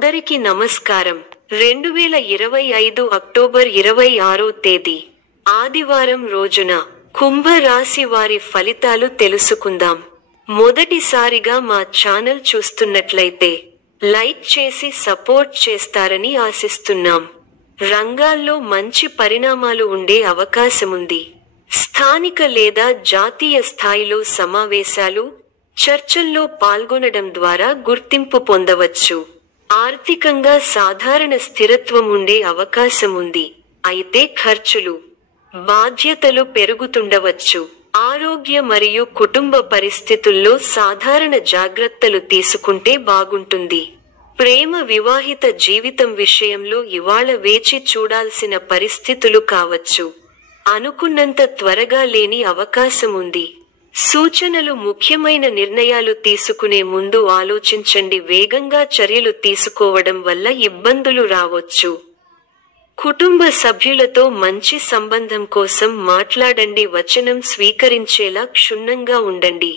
అందరికీ నమస్కారం. 2025 అక్టోబర్ 26వ తేదీ ఆదివారం రోజున కుంభ రాశి వారి ఫలితాలు తెలుసుకుందాం. మొదటిసారిగా మా ఛానల్ చూస్తున్నట్లయితే లైక్ చేసి సపోర్ట్ చేస్తారని ఆశిస్తున్నాం. రంగాల్లో మంచి పరిణామాలు ఉండే అవకాశముంది. స్థానిక లేదా జాతీయ స్థాయిలో సమావేశాలు, చర్చల్లో పాల్గొనడం ద్వారా గుర్తింపు పొందవచ్చు. ఆర్థికంగా సాధారణ స్థిరత్వం ఉండే అవకాశం ఉంది. అయితే ఖర్చులు, బాధ్యతలు పెరుగుతుండవచ్చు. ఆరోగ్య మరియు కుటుంబ పరిస్థితుల్లో సాధారణ జాగ్రత్తలు తీసుకుంటే బాగుంటుంది. ప్రేమ వివాహిత జీవితం విషయంలో ఇవాళ వేచి చూడాల్సిన పరిస్థితులు కావచ్చు. అనుకున్నంత త్వరగా లేని అవకాశం ఉంది. సూచనలు: ముఖ్యమైన నిర్ణయాలు తీసుకునే ముందు ఆలోచించండి. వేగంగా చర్యలు తీసుకోవడం వల్ల ఇబ్బందులు రావచ్చు. కుటుంబ సభ్యులతో మంచి సంబంధం కోసం మాట్లాడండి. వచనం స్వీకరించేలా క్షుణ్ణంగా ఉండండి.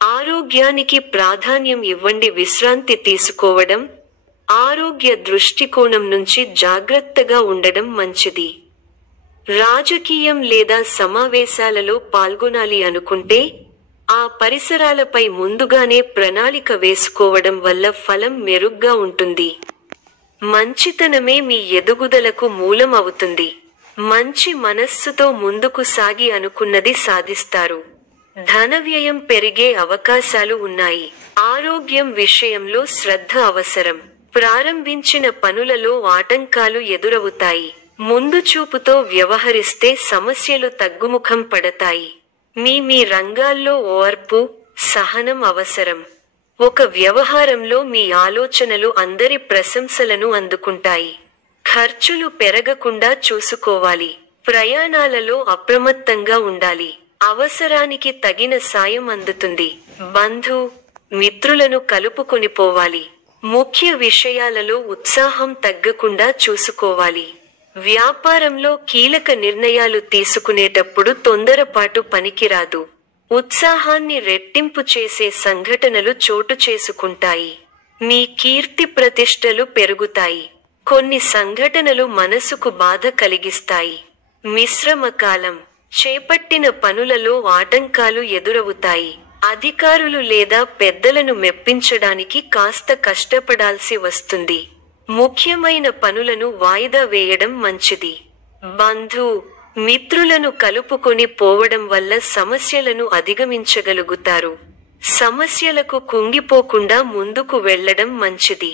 ఆరోగ్యానికి ప్రాధాన్యం ఇవ్వండి. విశ్రాంతి తీసుకోవడం, ఆరోగ్య దృష్టికోణం నుంచి జాగ్రత్తగా ఉండడం మంచిది. రాజకీయం లేదా సమావేశాలలో పాల్గొనాలి అనుకుంటే ఆ పరిసరాలపై ముందుగానే ప్రణాళిక వేసుకోవడం వల్ల ఫలం మెరుగ్గా ఉంటుంది. మంచితనమే మీ ఎదుగుదలకు మూలం అవుతుంది. మంచి మనస్సుతో ముందుకు సాగి అనుకున్నది సాధిస్తారు. ధన వ్యయం పెరిగే అవకాశాలు ఉన్నాయి. ఆరోగ్యం విషయంలో శ్రద్ధ అవసరం. ప్రారంభించిన పనులలో ఆటంకాలు ఎదురవుతాయి. ముందు చూపుతో వ్యవహరిస్తే సమస్యలు తగ్గుముఖం పడతాయి. మీ రంగాల్లో ఓర్పు, సహనం అవసరం. ఒక వ్యవహారంలో మీ ఆలోచనలు అందరి ప్రశంసలను అందుకుంటాయి. ఖర్చులు పెరగకుండా చూసుకోవాలి. ప్రయాణాలలో అప్రమత్తంగా ఉండాలి. అవసరానికి తగిన సాయం అందుతుంది. బంధు, మిత్రులను కలుపుకొని పోవాలి. ముఖ్య విషయాలలో ఉత్సాహం తగ్గకుండా చూసుకోవాలి. వ్యాపారంలో కీలక నిర్ణయాలు తీసుకునేటప్పుడు తొందరపాటు పనికిరాదు. ఉత్సాహాన్ని రెట్టింపు చేసే సంఘటనలు చోటు చేసుకుంటాయి. మీ కీర్తి ప్రతిష్టలు పెరుగుతాయి. కొన్ని సంఘటనలు మనసుకు బాధ కలిగిస్తాయి. మిశ్రమ కాలం. చేపట్టిన పనులలో ఆటంకాలు ఎదురవుతాయి. అధికారులు లేదా పెద్దలను మెప్పించడానికి కాస్త కష్టపడాల్సి వస్తుంది. ముఖ్యమైన పనులను వాయిదా వేయడం మంచిది. బంధు, మిత్రులను కలుపుకొని పోవడం వల్ల సమస్యలను అధిగమించగలుగుతారు. సమస్యలకు కుంగిపోకుండా ముందుకు వెళ్లడం మంచిది.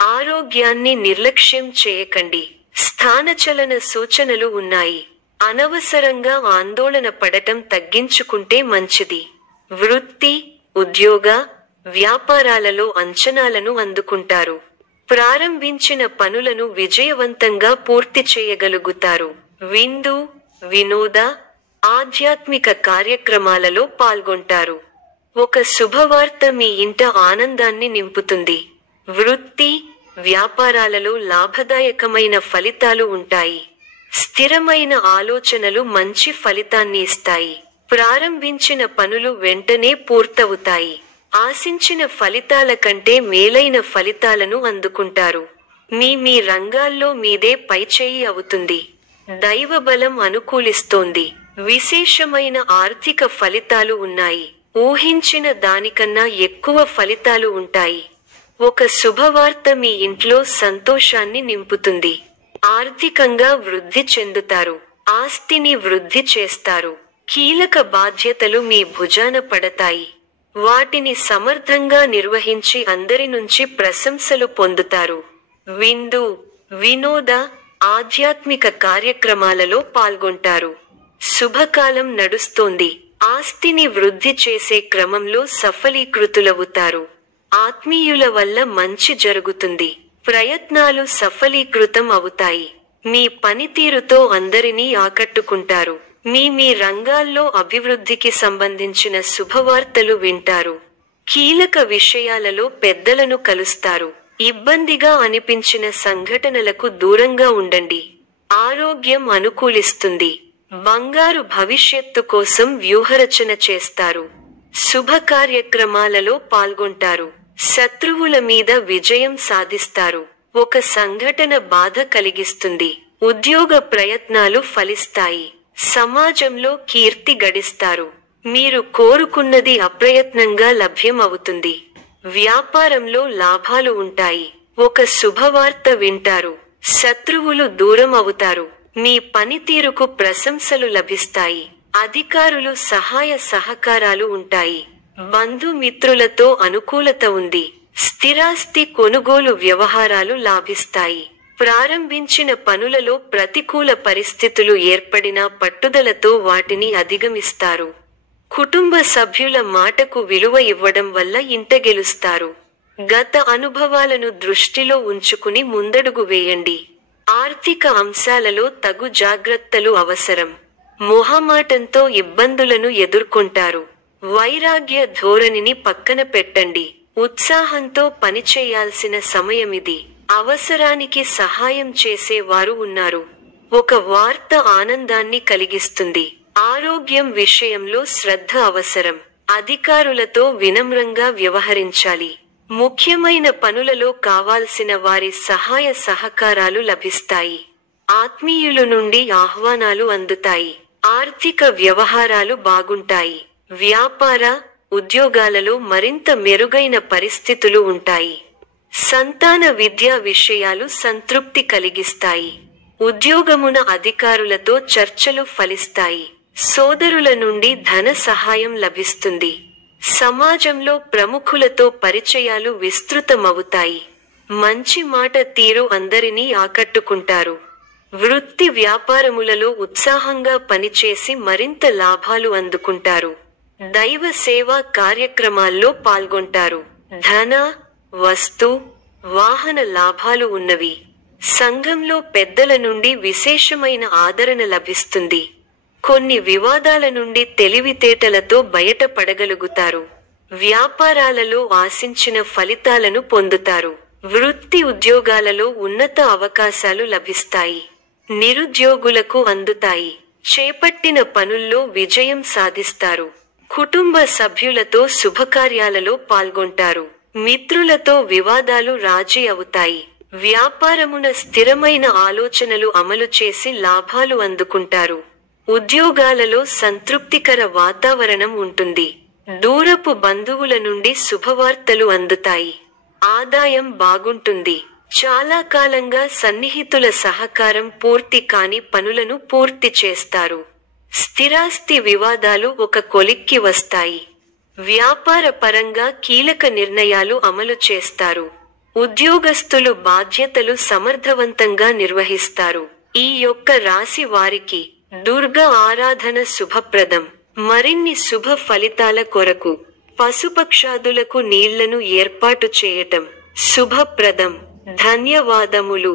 ఆరోగ్యాన్ని నిర్లక్ష్యం చేయకండి. స్థానచలన సూచనలు ఉన్నాయి. అనవసరంగా ఆందోళన పడటం తగ్గించుకుంటే మంచిది. వృత్తి, ఉద్యోగ, వ్యాపారాలలో అంచనాలను అందుకుంటారు. ప్రారంభించిన పనులను విజయవంతంగా పూర్తి చేయగలుగుతారు. విందు, వినోద, ఆధ్యాత్మిక కార్యక్రమాలలో పాల్గొంటారు. ఒక శుభవార్త మీ ఇంట ఆనందాన్ని నింపుతుంది. వృత్తి, వ్యాపారాలలో లాభదాయకమైన ఫలితాలు ఉంటాయి. స్థిరమైన ఆలోచనలు మంచి ఫలితాన్ని ఇస్తాయి. ప్రారంభించిన పనులు వెంటనే పూర్తవుతాయి. ఆశించిన ఫలితాల కంటే మేలైన ఫలితాలను అందుకుంటారు. మీ రంగాల్లో మీదే పైచేయి అవుతుంది. దైవబలం అనుకూలిస్తోంది. విశేషమైన ఆర్థిక ఫలితాలు ఉన్నాయి. ఊహించిన దానికన్నా ఎక్కువ ఫలితాలు ఉంటాయి. ఒక శుభవార్త మీ ఇంట్లో సంతోషాన్ని నింపుతుంది. ఆర్థికంగా వృద్ధి చెందుతారు. ఆస్తిని వృద్ధి చేస్తారు. కీలక బాధ్యతలు మీ భుజాన పడతాయి. వాటిని సమర్థంగా నిర్వహించి అందరి నుంచి ప్రశంసలు పొందుతారు. విందు, వినోద, ఆధ్యాత్మిక కార్యక్రమాలలో పాల్గొంటారు. శుభకాలం నడుస్తోంది. ఆస్తిని వృద్ధి చేసే క్రమంలో సఫలీకృతులవుతారు. ఆత్మీయుల వల్ల మంచి జరుగుతుంది. ప్రయత్నాలు సఫలీకృతం అవుతాయి. మీ పనితీరుతో అందరినీ ఆకట్టుకుంటారు. మీ రంగాల్లో అభివృద్ధికి సంబంధించిన శుభవార్తలు వింటారు. కీలక విషయాలలో పెద్దలను కలుస్తారు. ఇబ్బందిగా అనిపించిన సంఘటనలకు దూరంగా ఉండండి. ఆరోగ్యం అనుకూలిస్తుంది. బంగారు భవిష్యత్తు కోసం వ్యూహరచన చేస్తారు. శుభ కార్యక్రమాలలో పాల్గొంటారు. శత్రువుల మీద విజయం సాధిస్తారు. ఒక సంఘటన బాధ కలిగిస్తుంది. ఉద్యోగ ప్రయత్నాలు ఫలిస్తాయి. సమాజంలో కీర్తి గడిస్తారు. మీరు కోరుకున్నది అప్రయత్నంగా లభ్యం అవుతుంది. వ్యాపారంలో లాభాలు ఉంటాయి. ఒక శుభవార్త వింటారు. శత్రువులు దూరం అవుతారు. మీ పనితీరుకు ప్రశంసలు లభిస్తాయి. అధికారులు సహాయ సహకారాలు ఉంటాయి. బంధుమిత్రులతో అనుకూలత ఉంది. స్థిరాస్తి కొనుగోలు వ్యవహారాలు లాభిస్తాయి. ప్రారంభించిన పనులలో ప్రతికూల పరిస్థితులు ఏర్పడినా పట్టుదలతో వాటిని అధిగమిస్తారు. కుటుంబ సభ్యుల మాటకు విలువ ఇవ్వడం వల్ల ఇంట గెలుస్తారు. గత అనుభవాలను దృష్టిలో ఉంచుకుని ముందడుగు వేయండి. ఆర్థిక అంశాలలో తగు జాగ్రత్తలు అవసరం. మొహమాటంతో ఇబ్బందులను ఎదుర్కొంటారు. వైరాగ్య ధోరణిని పక్కన పెట్టండి. ఉత్సాహంతో పనిచేయాల్సిన సమయమిది. అవసరానికి సహాయం చేసే వారు ఉన్నారు. ఒక వార్త ఆనందాన్ని కలిగిస్తుంది. ఆరోగ్యం విషయంలో శ్రద్ధ అవసరం. అధికారులతో వినమ్రంగా వ్యవహరించాలి. ముఖ్యమైన పనులలో కావాల్సిన వారి సహాయ సహకారాలు లభిస్తాయి. ఆత్మీయుల నుండి ఆహ్వానాలు అందుతాయి. ఆర్థిక వ్యవహారాలు బాగుంటాయి. వ్యాపార, ఉద్యోగాలలో మరింత మెరుగైన పరిస్థితులు ఉంటాయి. సంతాన విద్యా విషయాలు సంతృప్తి కలిగిస్తాయి. ఉద్యోగమున అధికారులతో చర్చలు ఫలిస్తాయి. సోదరుల నుండి ధన సహాయం లభిస్తుంది. సమాజంలో ప్రముఖులతో పరిచయాలు విస్తృతమవుతాయి. మంచి మాట తీరు అందరినీ ఆకట్టుకుంటారు. వృత్తి వ్యాపారములలో ఉత్సాహంగా పనిచేసి మరింత లాభాలు అందుకుంటారు. దైవ సేవా కార్యక్రమాల్లో పాల్గొంటారు. ధన, వస్తు, వాహన లాభాలు ఉన్నవి. సంఘంలో పెద్దల నుండి విశేషమైన ఆదరణ లభిస్తుంది. కొన్ని వివాదాల నుండి తెలివితేటలతో బయటపడగలుగుతారు. వ్యాపారాలలో ఆశించిన ఫలితాలను పొందుతారు. వృత్తి ఉద్యోగాలలో ఉన్నత అవకాశాలు లభిస్తాయి. నిరుద్యోగులకు అందుతాయి. చేపట్టిన పనుల్లో విజయం సాధిస్తారు. కుటుంబ సభ్యులతో శుభకార్యాలలో పాల్గొంటారు. మిత్రులతో వివాదాలు రాజీ అవుతాయి. వ్యాపారమున స్థిరమైన ఆలోచనలు అమలు చేసి లాభాలు అందుకుంటారు. ఉద్యోగాలలో సంతృప్తికర వాతావరణం ఉంటుంది. దూరపు బంధువుల నుండి శుభవార్తలు అందుతాయి. ఆదాయం బాగుంటుంది. చాలా కాలంగా సన్నిహితుల సహకారం పూర్తి కాని పనులను పూర్తి చేస్తారు. స్థిరాస్తి వివాదాలు ఒక కొలిక్కి వస్తాయి. వ్యాపార పరంగా కీలక నిర్ణయాలు అమలు చేస్తారు. ఉద్యోగస్తులు బాధ్యతలు సమర్థవంతంగా నిర్వహిస్తారు. ఈ యొక్క రాశి వారికి దుర్గా ఆరాధన శుభప్రదం. మరిన్ని శుభ ఫలితాల కొరకు పశుపక్షాదులకు నీళ్లను ఏర్పాటు చేయటం శుభప్రదం. ధన్యవాదములు.